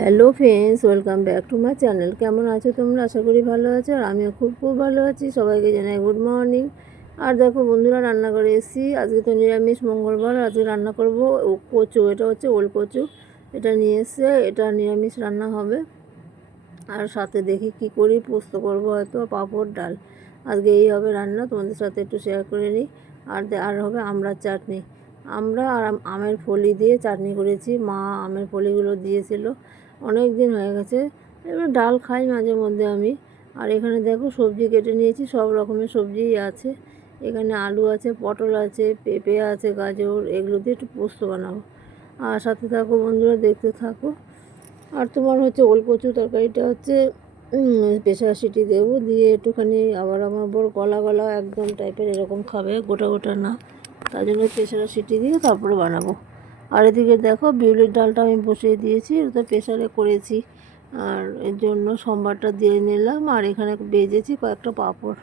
Hello friends, welcome back to my channel. কেমন আছো তোমরা? আশা করি ভালো আছো আর আমিও খুব খুব ভালো আছি। সবাইকে জানাই গুড মর্নিং। আর দেখো বন্ধুরা রান্না করে এসেছি। আজকে তো নিরামিষ, মঙ্গলবার। আজকে রান্না করব কচু। এটা হচ্ছে ওল কচু। এটা নিয়ে এসে এটা নিরামিষ রান্না হবে। আর সাথে দেখি কি করি, পোস্ত করব হয়তো, পাঁপড়, ডাল। আজকে এই হবে রান্না, তোমাদের সাথে একটু শেয়ার করে নিই। আর আর হবে আমড়ার চাটনি। আমরা আর আমের ফলি দিয়ে চাটনি করেছি। মা আমের ফলিগুলো দিয়েছিল। অনেক দিন হয়ে গেছে। এবার ডাল খাই মাঝে মধ্যে আমি। আর এখানে দেখো সবজি কেটে নিয়েছি, সব রকমের সবজিই আছে। এখানে আলু আছে, পটল আছে, পেঁপে আছে, গাজর, এগুলো দিয়ে একটু পোস্ত বানাবো। আর সাথে থাকো বন্ধুরা, দেখতে থাকো। আর তোমার হচ্ছে ওল কচু তরকারিটা হচ্ছে প্রেশার সিটি দেবো। দিয়ে একটুখানি আবার আমার বড় গলা গলা একদম টাইপের এরকম খাবে, গোটা গোটা না। তার জন্য প্রেশারে সিটি দিয়ে তারপরে বানাবো। আর এদিকে দেখো, বিউলির ডালটা আমি বসিয়ে দিয়েছি ওটা প্রেশারে করেছি। আর এর জন্য সোমবারটা দিয়ে নিলাম, আর এখানে বেজেছি কয়েকটা পাঁপড়।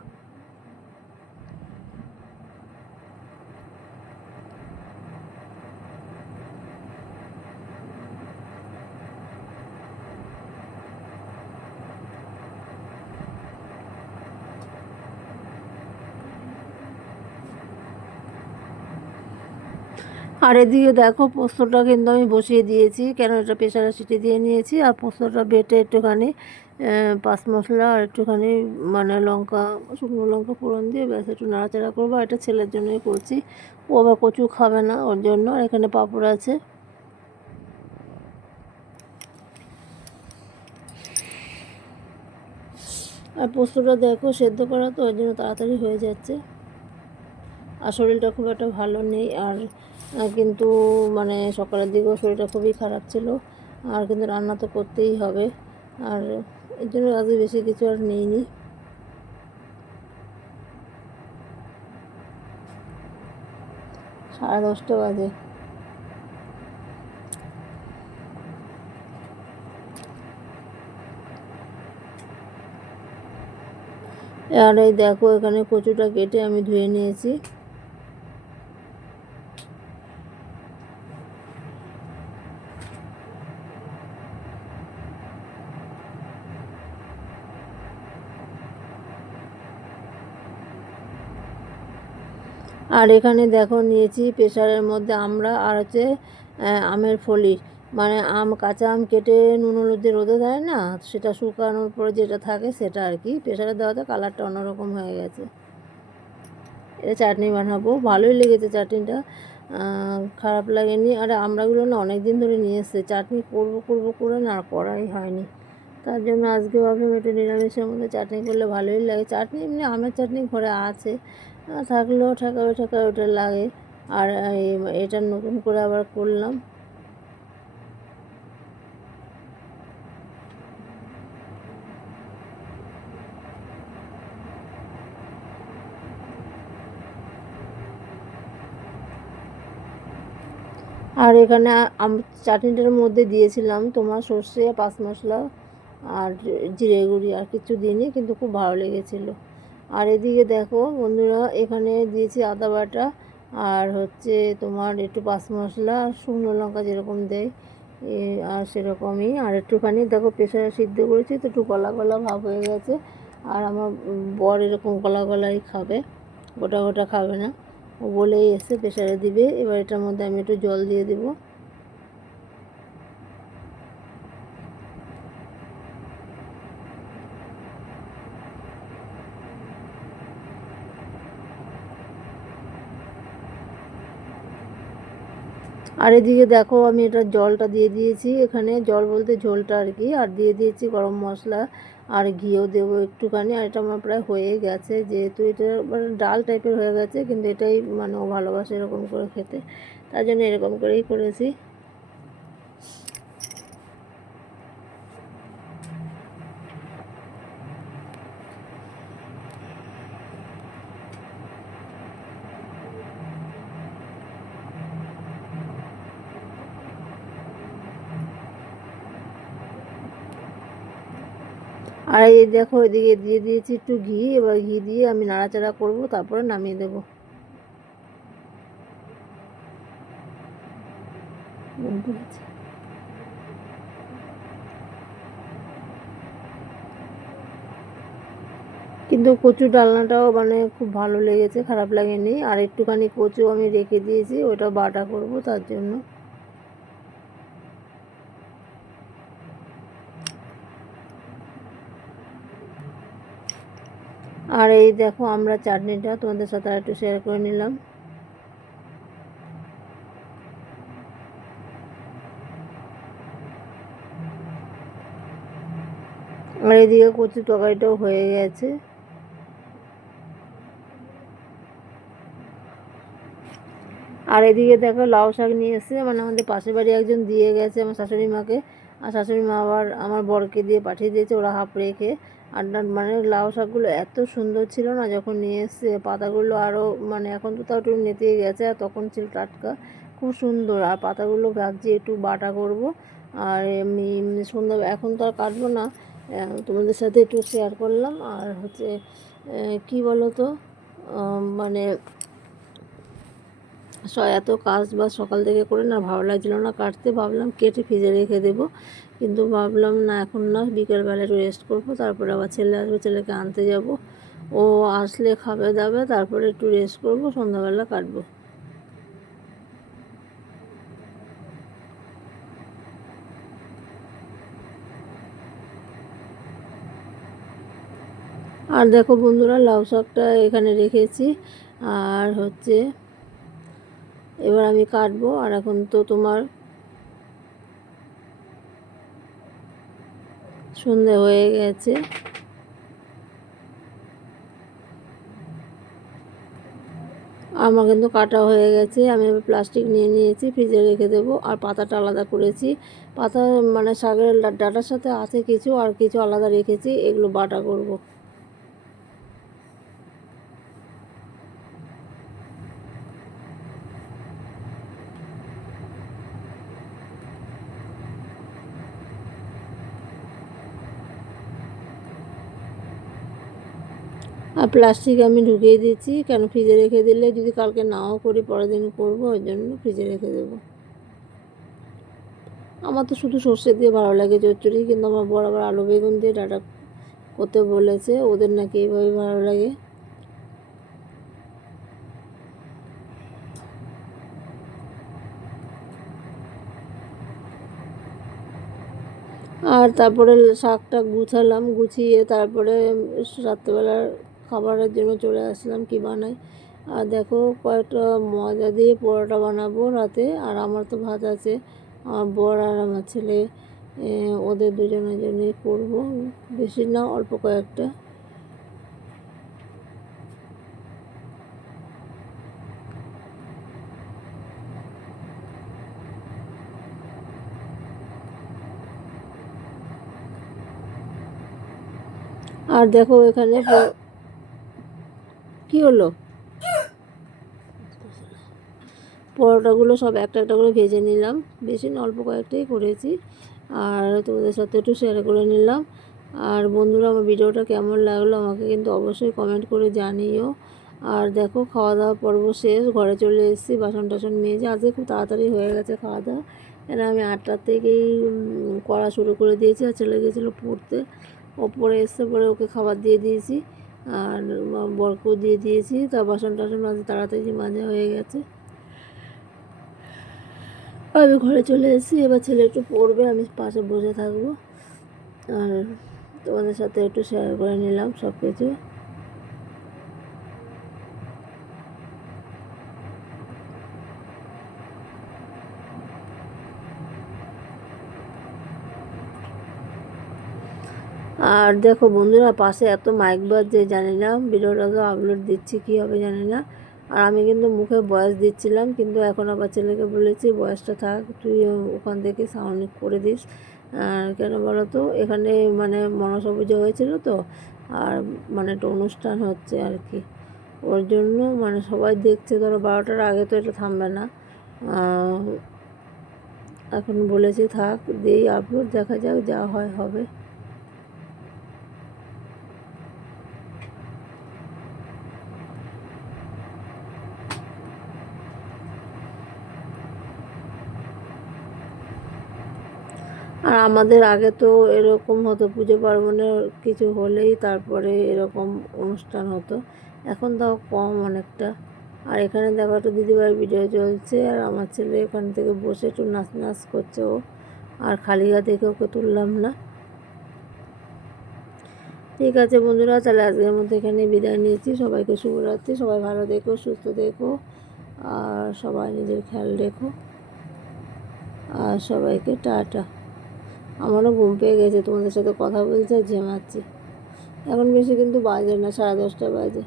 আর এদিকে দেখো, পোস্তটা কিন্তু আমি বসিয়ে দিয়েছি। কেন এটা প্রেশারে সিটি দিয়ে নিয়েছি? আর পোস্তটা বেটে একটুখানি পাঁচ মশলা আর একটুখানি মানে লঙ্কা, শুকনো লঙ্কা ফোড়ন দিয়ে ব্যাস একটু নাড়াচাড়া করব। এটা ছেলের জন্যই করছি। ও আবার কচু খাবে না ওর জন্য। আর এখানে পাঁপড় আছে। আর পোস্তটা দেখো, সেদ্ধ করা তো ওই জন্য তাড়াতাড়ি হয়ে যাচ্ছে। আর শরীরটা খুব একটা ভালো নেই। আর কিন্তু মানে সকালের দিকেও শরীরটা খুবই খারাপ ছিল। আর কিন্তু রান্না তো করতেই হবে। আর এর জন্য আজকে বেশি কিছু আর নেইনি। সাড়ে দশটা বাজে। আর এই দেখো, এখানে কচুটা কেটে আমি ধুয়ে নিয়েছি। আর এখানে দেখো নিয়েছি প্রেশারের মধ্যে আমরা আর হচ্ছে আমের ফলি মানে আম, কাঁচা আম কেটে নুন হলুদ রোদে দেয় না, সেটা শুকানোর পরে যেটা থাকে সেটা আর কি। প্রেশারে দেওয়াতে কালারটা অন্যরকম হয়ে গেছে। এটা চাটনি বানাবো। ভালোই লেগেছে চাটনিটা। খারাপ লাগেনি। আর আমরাগুলো না অনেক দিন ধরে নিয়ে এসছে। চাটনি করব করব করে না আর করাই হয়নি। তার জন্য আজকে ভাবলাম একটু নিরামিষের মধ্যে চাটনি করলে ভালোই লাগে। চাটনি এমনি আমের চাটনি ঘরে আছে। থাকলেও ঠেকাবে ঠেকাবে, ওটা লাগে। আর এটা নতুন করে আবার করলাম। আর এখানে চাটনিটার মধ্যে দিয়েছিলাম তোমার সর্ষে, পাঁচ মশলা আর জিরে গুঁড়ি আর কিছু দিইনি, কিন্তু খুব ভালো লেগেছিলো। আর এদিকে দেখো বন্ধুরা, এখানে দিয়েছি আদা বাটা আর হচ্ছে তোমার একটু পাঁচ মশলা, শুকনো লঙ্কা যেরকম দেয় আর সেরকমই। আর একটুখানি দেখো প্রেশারে সিদ্ধ করেছি, তো একটু গলা গলা ভাব হয়ে গেছে। আর আমার বর এরকম গলা গলাই খাবে, গোটা গোটা খাবে না। ও বলেই এসে প্রেশারে দিবে, এবার এটার মধ্যে আমি একটু জল দিয়ে দেবো। আর এদিকে দেখো আমি এটা জলটা দিয়ে দিয়েছি। এখানে জল বলতে ঝোলটা আর কি। আর দিয়ে দিয়েছি গরম মশলা আর ঘিও দেবো একটুখানি। আর এটা আমার প্রায় হয়ে গেছে। যেহেতু এটা মানে ডাল টাইপের হয়ে গেছে, কিন্তু এটাই মানে ও ভালোবাসে এরকম করে খেতে। তার জন্য এরকম করেই করেছি। আর এই দেখো এদিকে দিয়ে দিয়েছি একটু ঘি, এবার ঘি দিয়ে আমি নাড়াচাড়া করব, তারপরে নামিয়ে দেব। কিন্তু কচু ডালনাটাও মানে খুব ভালো লেগেছে, খারাপ লাগেনি। আর একটুখানি কচু আমি রেখে দিয়েছি, ওটা বাটা করব তার জন্য। আর এই দেখো, আমরা চাটনিটা তোমাদের সাথে আর একটু শেয়ার করে নিলাম। আর এদিকে কচু তরকারিটাও হয়ে গেছে। আর এদিকে দেখো, লাউ শাক নিয়ে এসেছে মানে আমাদের পাশের বাড়ি একজন দিয়ে গেছে আমার শাশুড়ি মাকে। আর শাশুড়ি মা আবার আমার বরকে দিয়ে পাঠিয়ে দিয়েছে, ওরা হাফ রেখে। আর মানে লাউ শাকগুলো এত সুন্দর ছিল না যখন নিয়ে এসছে, পাতাগুলো আরও মানে এখন তো তাও একটু নেতিয়ে গেছে, আর তখন ছিল টাটকা। খুব সুন্দর, আর পাতাগুলো ভাবছি একটু বাটা করব, আর এমনি সুন্দর এখন তো আর কাটবো না। তোমাদের সাথে একটু শেয়ার করলাম, আর হচ্ছে কি বলো তো মানে এত কাজ বা সকাল থেকে করে না ভালো লাগছিল না। কাটতে ভাবলাম কেটে ফ্রিজে রেখে দেবো। কিন্তু ভাবলাম না, এখন না বিকেলবেলা একটু রেস্ট করব, তারপরে আবার ছেলে আসবে, ছেলেকে আনতে যাব। ও আসলে খাবে দাবে, তারপরে একটু রেস্ট করব, সন্ধ্যাবেলা কাটবো। আর দেখো বন্ধুরা, লাউ শাকটা এখানে রেখেছি। আর হচ্ছে এবার আমি কাটবো, আর এখন তো তোমার সন্ধে হয়ে গেছে আমার কিন্তু কাটা হয়ে গেছে, আমি প্লাস্টিক নিয়ে নিয়েছি, ফ্রিজে রেখে দেবো, আর পাতাটা আলাদা করেছি পাতা মানে শাকের ডাটার সাথে আছে কিছু, আর কিছু আলাদা রেখেছি, এগুলো বাটা করব। আর প্লাস্টিক আমি ঢুকিয়ে দিচ্ছি কেন ফ্রিজে রেখে দিলে? যদি কালকে নাও করি, পরের দিন করব, ওই জন্য ফ্রিজে রেখে দেবো। আমার তো শুধু সর্ষে দিয়ে ভালো লাগে চচ্চড়ি, কিন্তু আমার বড় আবার আলু বেগুন দিয়ে ডাটা করতে বলেছে, ওদের নাকি এইভাবে ভালো লাগে। আর তারপরে শাকটা গুছালাম, গুছিয়ে তারপরে রাত্রেবেলার খাবারের জন্য চলে আসলাম কি বানাই। আর দেখো কয়েকটা ময়দা দিয়ে পরোটা বানাবো রাতে। আর আমার তো ভাত আছে, আমার বর আর আমার ছেলে ওদের দুজনের জন্যই করব। বেশি না, অল্প কয়েকটা। আর দেখো এখানে কি হলো? পরোটাগুলো সব একটা একটা করে ভেজে নিলাম। বেশি না, অল্প কয়েকটাই করেছি। আর তোমাদের সাথে একটু শেয়ার করে নিলাম। আর বন্ধুরা, আমার ভিডিওটা কেমন লাগল আমাকে কিন্তু অবশ্যই কমেন্ট করে জানিও। আর দেখো, খাওয়া দাওয়া পর্ব শেষ। ঘরে চলে এসেছি, বাসন টাসন মেজে। আজকে খুব তাড়াতাড়ি হয়ে গেছে খাওয়া দাওয়া। কেন আমি আটটার থেকেই করা শুরু করে দিয়েছি। আর ছেলে গেছিল পড়তে। ওপরে এসে পরে ওকে খাবার দিয়ে দিয়েছি। আর বরকেও দিয়ে দিয়েছি, তা বাসন টাসন মাঝে তাড়াতাড়ি মাজা হয়ে গেছে। আমি ঘরে চলে এসেছি, এবার ছেলে একটু পড়বে, আমি পাশে বসে থাকব। আর তোমাদের সাথে একটু শেয়ার করে নিলাম সব কিছু আর দেখো বন্ধুরা, পাশে এত মাইক বাজছে, জানি না, ভিডিওটা তো আপলোড দিচ্ছি, কী হবে জানি না। আর আমি কিন্তু মুখে বয়স দিচ্ছিলাম, কিন্তু এখন আবার ছেলেকে বলেছি, বয়সটা থাক, তুই ওখান থেকে সাউন্ড করে দিস। কেন বলো তো, এখানে মানে মনসা পুজো হয়েছিল তো, আর মানে একটা অনুষ্ঠান হচ্ছে আর কি। ওর জন্য মানে সবাই দেখছে, ধরো বারোটার আগে তো এটা থামবে না। এখন বলেছি থাক দিই আপলোড দেখা যাক যা হয়, হবে। আর আমাদের আগে তো এরকম হতো পুজো পার্বণের কিছু হলেই তারপরে এরকম অনুষ্ঠান হতো। এখন তাও কম অনেকটা। আর এখানে দেখো একটা দিদিভাই ভিডিও চলছে আর আমার ছেলে এখান থেকে বসে একটু নাচ নাচ করছে ও। আর খালি দেখে ওকে তুললাম না। ঠিক আছে বন্ধুরা, তাহলে আজকের মধ্যে এখানে বিদায় নিয়েছি। সবাইকে শুভরাত্রি, সবাই ভালো দেখো, সুস্থ দেখো, আর সবাই নিজের খেয়াল রেখো। আর সবাইকে টাটা। আমারও ঘুম পেয়ে গেছে, তোমাদের সাথে কথা বলছে আর ঝেমাচ্ছি এখন বেশি কিন্তু বাজে না, সাড়ে দশটা বাজে।